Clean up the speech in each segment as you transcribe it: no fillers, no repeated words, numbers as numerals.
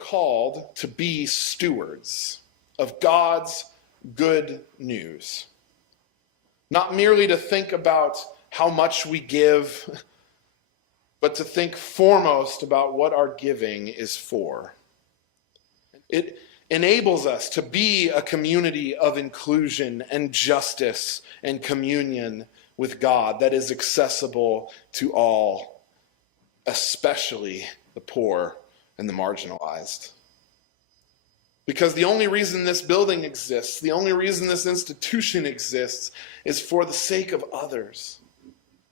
called to be stewards of God's good news. Not merely to think about how much we give, but to think foremost about what our giving is for. It enables us to be a community of inclusion and justice and communion with God that is accessible to all, especially the poor and the marginalized. Because the only reason this building exists, the only reason this institution exists, is for the sake of others.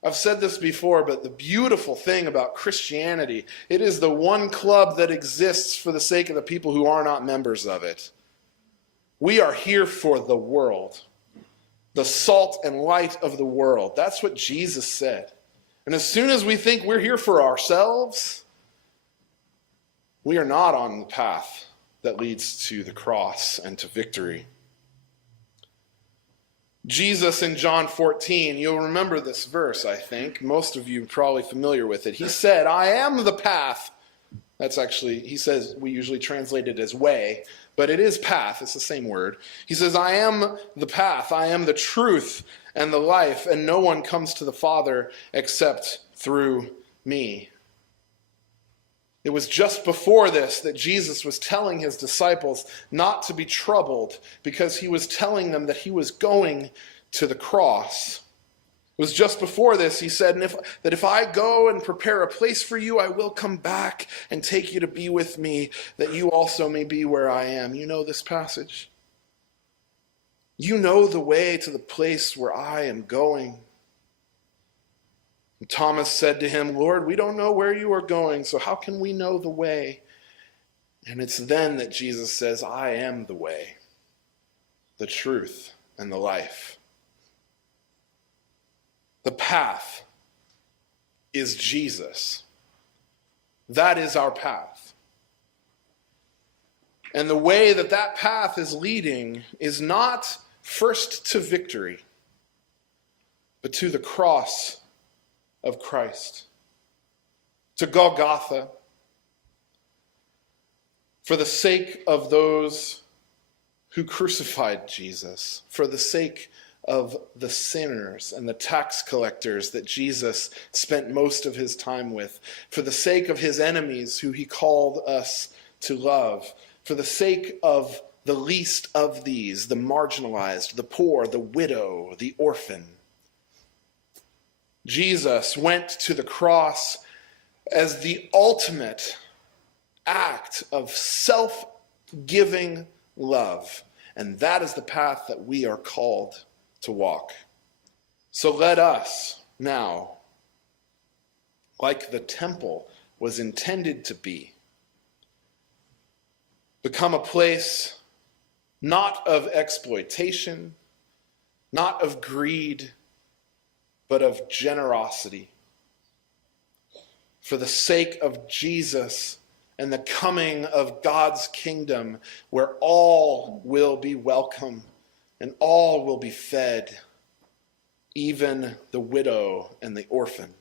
I've said this before, but the beautiful thing about Christianity, it is the one club that exists for the sake of the people who are not members of it. We are here for the world, the salt and light of the world. That's what Jesus said. And as soon as we think we're here for ourselves, we are not on the path that leads to the cross and to victory. Jesus in John 14, you'll remember this verse, I think. Most of you are probably familiar with it. He said, I am the path. That's actually, he says, we usually translate it as way, but it is path. It's the same word. He says, I am the path. I am the truth and the life, and no one comes to the Father except through me. It was just before this that Jesus was telling his disciples not to be troubled, because he was telling them that he was going to the cross. It was just before this he said, that if I go and prepare a place for you, I will come back and take you to be with me, that you also may be where I am. You know this passage? You know the way to the place where I am going. And Thomas said to him, Lord, we don't know where you are going, so how can we know the way? And it's then that Jesus says, I am the way, the truth, and the life. The path is Jesus. That is our path. And the way that that path is leading is not first to victory, but to the cross of Christ, to Golgotha, for the sake of those who crucified Jesus, for the sake of the sinners and the tax collectors that Jesus spent most of his time with, for the sake of his enemies who he called us to love, for the sake of the least of these, the marginalized, the poor, the widow, the orphan. Jesus went to the cross as the ultimate act of self-giving love. And that is the path that we are called to walk. So let us now, like the temple was intended to be, become a place not of exploitation, not of greed, but of generosity. For the sake of Jesus and the coming of God's kingdom, where all will be welcome and all will be fed, even the widow and the orphan.